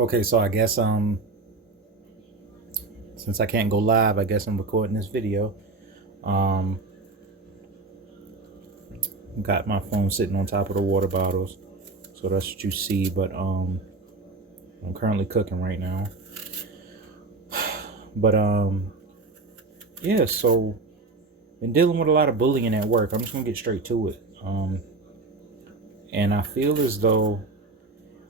Okay, so I guess since I can't go live, I guess I'm recording this video. Um got my phone sitting on top of the water bottles. So that's what you see, but I'm currently cooking right now. But yeah, so been dealing with a lot of bullying at work. I'm just going to get straight to it. And I feel as though,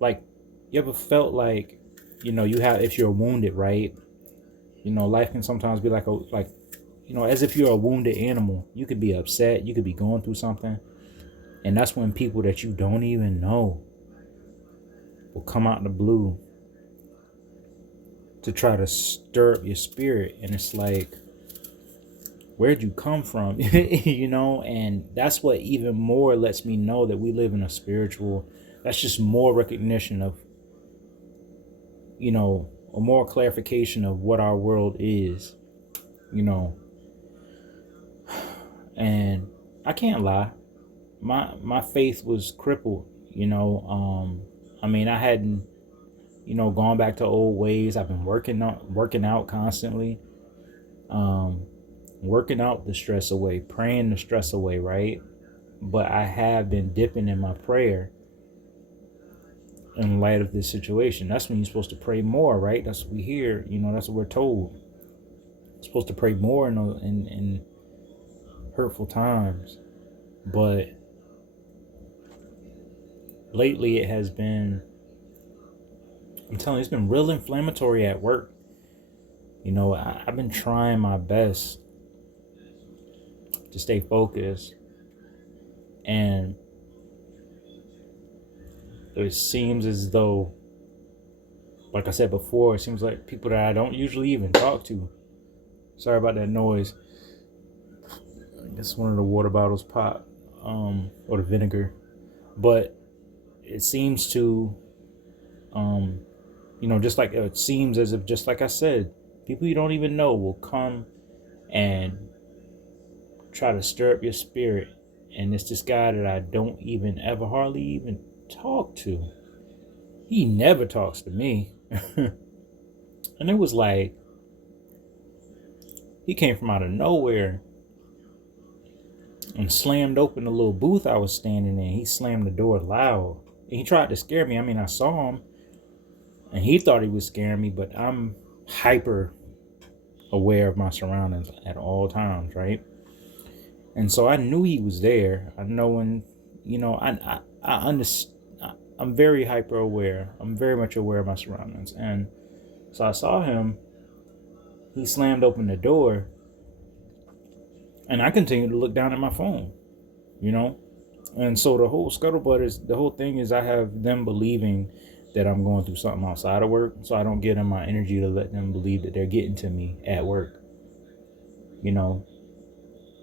like, you ever felt like, you have, if you're wounded, right? Life can sometimes be as if you're a wounded animal. You could be upset, you could be going through something, and that's when people that you don't even know will come out in the blue to try to stir up your spirit. And it's like, where'd you come from? And that's what even more lets me know that we live in a spiritual, that's just more recognition of, a more clarification of what our world is, you know. And I can't lie, my faith was crippled. I hadn't, gone back to old ways. I've been working out constantly, um working out the stress away, praying the stress away, right? But I have been dipping in my prayer in light of this situation. That's when you're supposed to pray more, right? That's what we hear, that's what we're told. You're supposed to pray more in hurtful times. But lately it has been, I'm telling you, it's been real inflammatory at work. I've been trying my best to stay focused, and it seems as though, like I said before, it seems like people that I don't usually even talk to. Sorry about that noise. I guess one of the water bottles popped, or the vinegar. But it seems to, just like it seems as if, just like I said, people you don't even know will come and try to stir up your spirit. And it's this guy that I don't even ever hardly even talk to. He never talks to me. And it was like, he came from out of nowhere and slammed open the little booth I was standing in. He slammed the door loud. And he tried to scare me. I saw him and he thought he was scaring me, but I'm hyper aware of my surroundings at all times, right? And so I knew he was there. I know when, I understand. I'm very hyper aware. I'm very much aware of my surroundings. And so I saw him. He slammed open the door. And I continued to look down at my phone, And so the whole scuttlebutt is, the whole thing is, I have them believing that I'm going through something outside of work. So I don't give them my energy to let them believe that they're getting to me at work,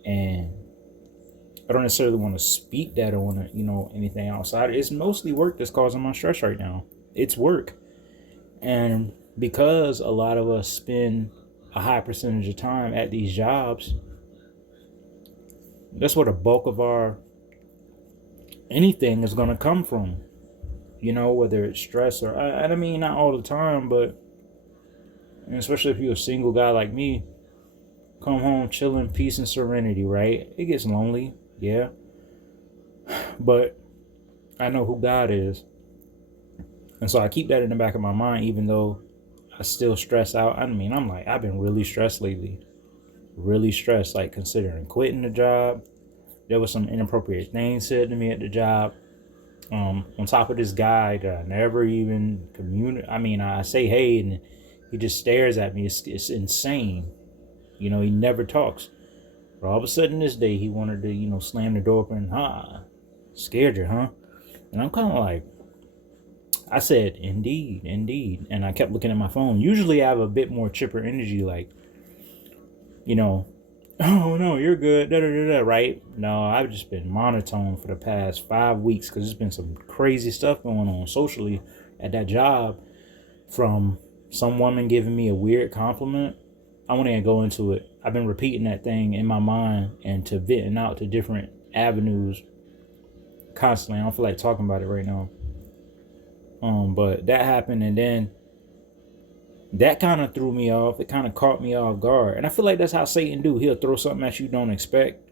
And I don't necessarily want to speak that on, anything outside. It's mostly work that's causing my stress right now. It's work. And because a lot of us spend a high percentage of time at these jobs, that's where the bulk of our anything is going to come from, whether it's stress or, I mean, not all the time, but especially if you're a single guy like me, come home, chilling, peace and serenity, right? It gets lonely, yeah. But I know who God is. And so I keep that in the back of my mind, even though I still stress out. I've been really stressed lately. Really stressed, like considering quitting the job. There was some inappropriate things said to me at the job. On top of this guy that I never even communicate. I say hey and he just stares at me. It's insane. He never talks. But all of a sudden this day he wanted to, slam the door open. Scared you, huh? And I'm kind of like, I said, indeed, indeed. And I kept looking at my phone. Usually I have a bit more chipper energy, like, oh no, you're good, da da da da, right? No, I've just been monotone for the past 5 weeks because there's been some crazy stuff going on socially at that job. From some woman giving me a weird compliment. I won't even go into it. I've been repeating that thing in my mind and to venting out to different avenues constantly. I don't feel like talking about it right now. But that happened, and then that kind of threw me off. It kind of caught me off guard. And I feel like that's how Satan do. He'll throw something at you don't expect.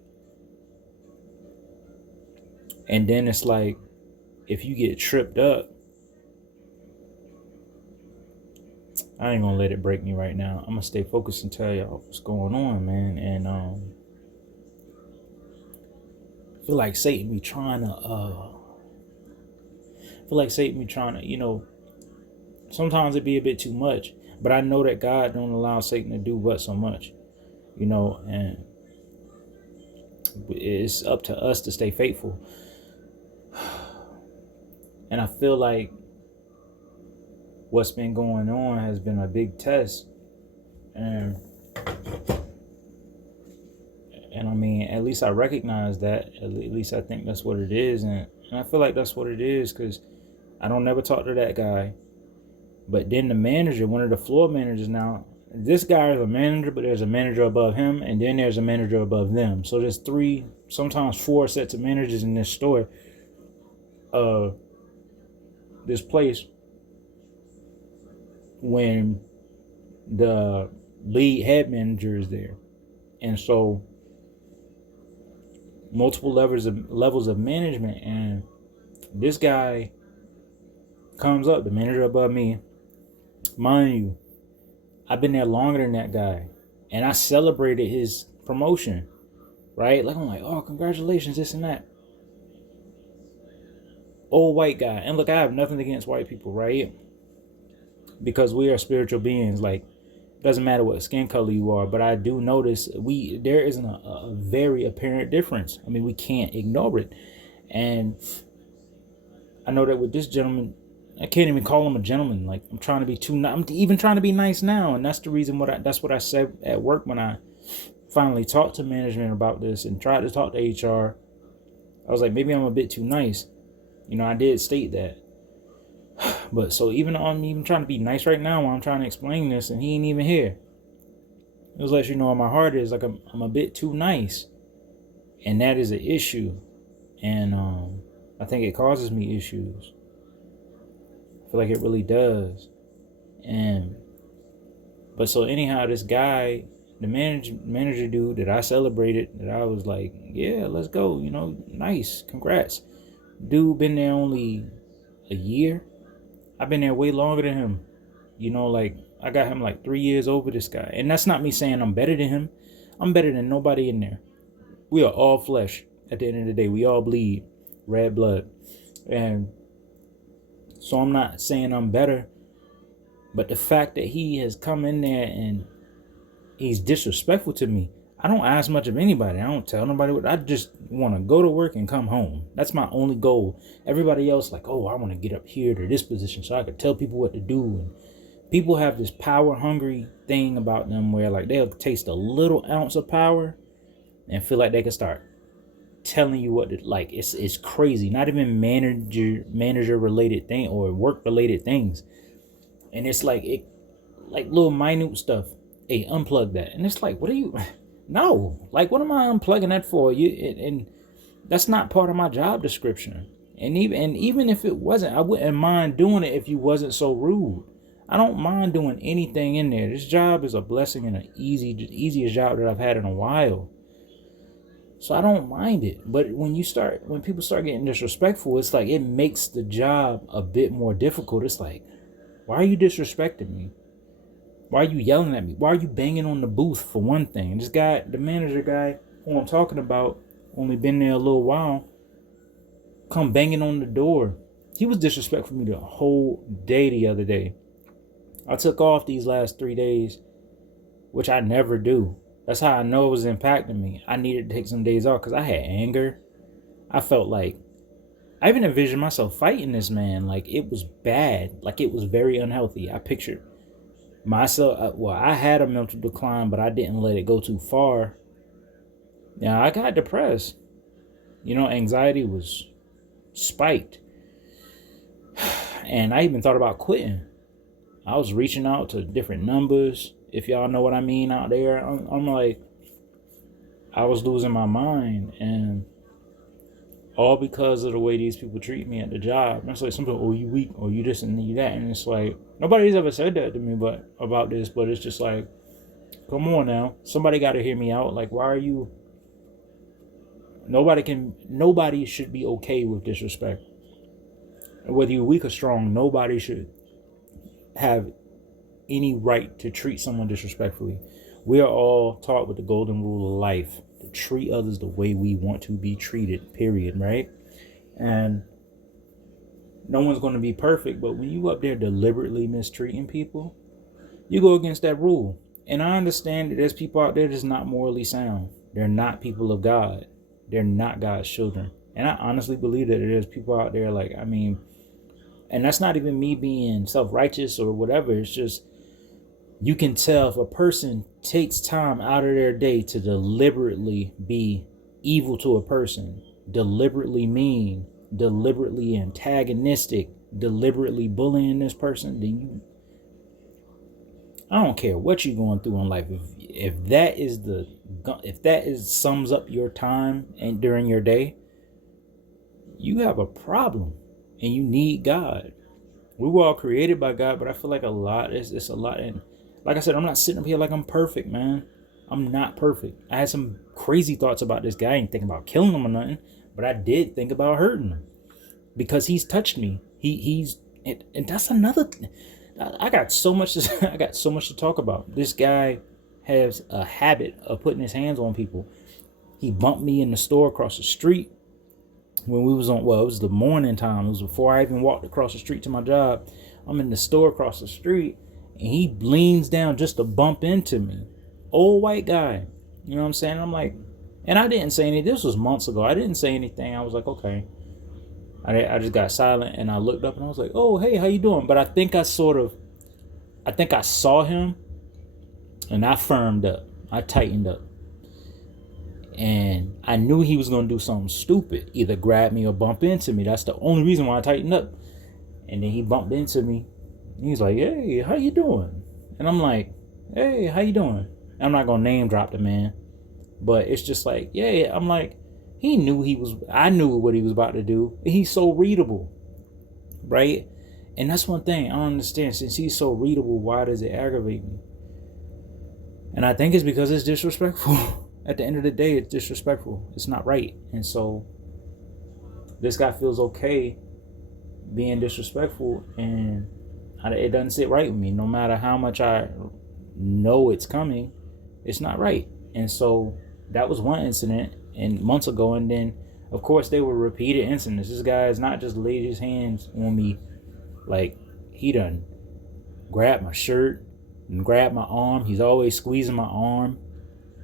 And then it's like, if you get tripped up, I ain't gonna let it break me right now. I'm gonna stay focused and tell y'all what's going on, man. And I feel like Satan be trying to sometimes it be a bit too much. But I know that God don't allow Satan to do but so much. And it's up to us to stay faithful. And I feel like what's been going on has been a big test. And I mean, at least I recognize that. At least I think that's what it is. And I feel like that's what it is, because I don't never talk to that guy. But then the manager, one of the floor managers now, this guy is a manager, but there's a manager above him, and then there's a manager above them. So there's 3, sometimes 4 sets of managers in this store. This place, when the lead head manager is there. And so multiple levels of management, and this guy comes up, the manager above me. Mind you, I've been there longer than that guy, and I celebrated his promotion, right? Like, I'm like, oh, congratulations, this and that. Old white guy. And look, I have nothing against white people, right? Because we are spiritual beings. Like, it doesn't matter what skin color you are, but I do notice there isn't a very apparent difference. I mean, we can't ignore it. And I know that with this gentleman, I can't even call him a gentleman. Like, I'm trying to be I'm even trying to be nice now. And that's the reason that's what I said at work when I finally talked to management about this and tried to talk to HR. I was like, maybe I'm a bit too nice. I did state that. But so even though I'm even trying to be nice right now while I'm trying to explain this, and he ain't even here, it was let you know my heart is like I'm a bit too nice. And that is an issue. And I think it causes me issues. I feel like it really does. But so anyhow, this guy, the manager dude that I celebrated, that I was like, yeah, let's go, nice, congrats. Dude been there only a year. I've been there way longer than him. Like, I got him like 3 years over this guy. And that's not me saying I'm better than him. I'm better than nobody in there. We are all flesh. At the end of the day, we all bleed red blood. And so I'm not saying I'm better. But the fact that he has come in there and he's disrespectful to me. I don't ask much of anybody. I don't tell nobody what. I just want to go to work and come home. That's my only goal. Everybody else like, oh, I want to get up here to this position so I could tell people what to do. And people have this power hungry thing about them where like they'll taste a little ounce of power and feel like they can start telling you what to, like. It's crazy. Not even manager related thing or work related things. And it's like little minute stuff. Hey, unplug that. And it's like, what are you? No, like, what am I unplugging that for? And that's not part of my job description. And even if it wasn't, I wouldn't mind doing it if you wasn't so rude. I don't mind doing anything in there. This job is a blessing and an easiest job that I've had in a while. So I don't mind it. But when people start getting disrespectful, it's like it makes the job a bit more difficult. It's like, why are you disrespecting me? Why are you yelling at me? Why are you banging on the booth, for one thing? This guy, the manager guy who I'm talking about, only been there a little while, come banging on the door. He was disrespectful to me the whole day the other day. I took off these last 3 days, which I never do. That's how I know it was impacting me. I needed to take some days off because I had anger. I felt like, I even envisioned myself fighting this man. Like, it was bad. Like, it was very unhealthy. I pictured myself, I had a mental decline, but I didn't let it go too far. Yeah, I got depressed. Anxiety was spiked. And I even thought about quitting. I was reaching out to different numbers, if y'all know what I mean out there. I'm like, I was losing my mind. And all because of the way these people treat me at the job. And it's like some people, oh, you weak, or you this and you that, and it's like nobody's ever said that to me, but about this. But it's just like, come on now, somebody got to hear me out. Like, why are you? Nobody should be okay with disrespect. Whether you're weak or strong, nobody should have any right to treat someone disrespectfully. We are all taught with the golden rule of life to treat others the way we want to be treated, period, right? And no one's going to be perfect, but when you up there deliberately mistreating people, you go against that rule. And I understand that there's people out there that's not morally sound. They're not people of God. They're not God's children. And I honestly believe that there's people out there like, I mean, and that's not even me being self-righteous or whatever. It's just, you can tell if a person takes time out of their day to deliberately be evil to a person, deliberately mean, deliberately antagonistic, deliberately bullying this person, then I don't care what you're going through in life. If that sums up your time and during your day, you have a problem and you need God. We were all created by God, but I feel like it's a lot. And like I said, I'm not sitting up here like I'm perfect, man. I'm not perfect. I had some crazy thoughts about this guy. I ain't thinking about killing him or nothing, but I did think about hurting him because he's touched me. And that's another thing. I got so much to talk about. This guy has a habit of putting his hands on people. He bumped me in the store across the street when we was on, well, it was the morning time. It was before I even walked across the street to my job. I'm in the store across the street and he leans down just to bump into me. Old white guy. You know what I'm saying? I'm like, and I didn't say anything. This was months ago. I didn't say anything. I was like, okay. I just got silent and I looked up and I was like, oh, hey, how you doing? But I think I saw him and I firmed up. I tightened up. And I knew he was going to do something stupid, either grab me or bump into me. That's the only reason why I tightened up. And then he bumped into me. He's like, hey, how you doing? And I'm like, hey, how you doing? I'm not going to name drop the man. But it's just like, yeah, I'm like, I knew what he was about to do. He's so readable, right? And that's one thing I don't understand. Since he's so readable, why does it aggravate me? And I think it's because it's disrespectful. At the end of the day, it's disrespectful. It's not right. And so this guy feels okay being disrespectful, and it doesn't sit right with me. No matter how much I know it's coming, it's not right. And so that was one incident and months ago. And then, of course, they were repeated incidents. This guy has not just laid his hands on me. Like, he done grabbed my shirt and grabbed my arm. He's always squeezing my arm.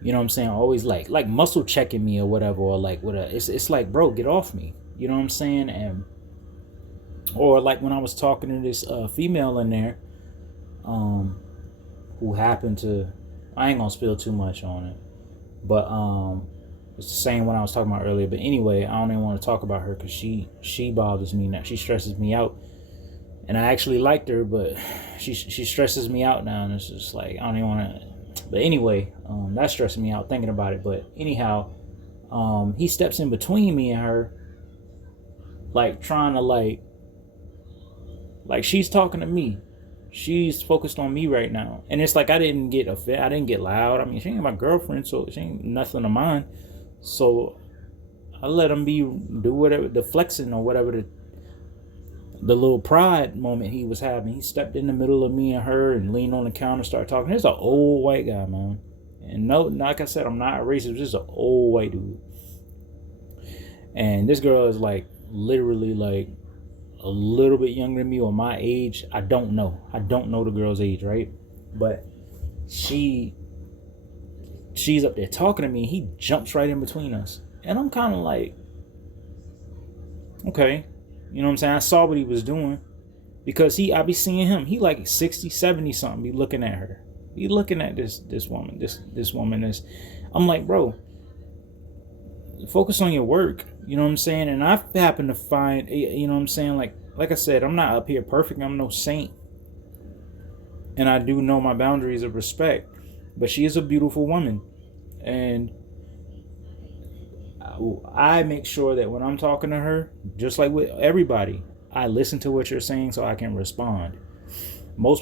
You know what I'm saying? Always like muscle checking me or whatever. Or like, it's like, bro, get off me. You know what I'm saying? And, or like when I was talking to this female in there, who happened to, I ain't gonna spill too much on it. But it's the same one I was talking about earlier. But anyway, I don't even want to talk about her because she bothers me now. She stresses me out. And I actually liked her, but she stresses me out now. And it's just like, I don't even want to. But anyway, that's stressing me out thinking about it. But anyhow, he steps in between me and her, like trying to like she's talking to me. She's focused on me right now. And it's like I didn't get loud. I mean, she ain't my girlfriend, so she ain't nothing of mine. So I let him do whatever, the flexing or whatever, the little pride moment he was having. He stepped in the middle of me and her and leaned on the counter, started talking. There's an old white guy, man. And no, like I said, I'm not racist. Just an old white dude. And this girl is like literally like a little bit younger than me or my age. I don't know the girl's age, right? But she's up there talking to me. He jumps right in between us. And I'm kind of like, okay. You know what I'm saying? I saw what he was doing because I be seeing him. He like 60, 70 something. Be looking at her. Be looking at this woman. This woman is. I'm like, bro, focus on your work. You know what I'm saying? And I happen to find, you know what I'm saying? Like I said, I'm not up here perfect. I'm no saint. And I do know my boundaries of respect. But she is a beautiful woman. And I make sure that when I'm talking to her, just like with everybody, I listen to what you're saying so I can respond. Most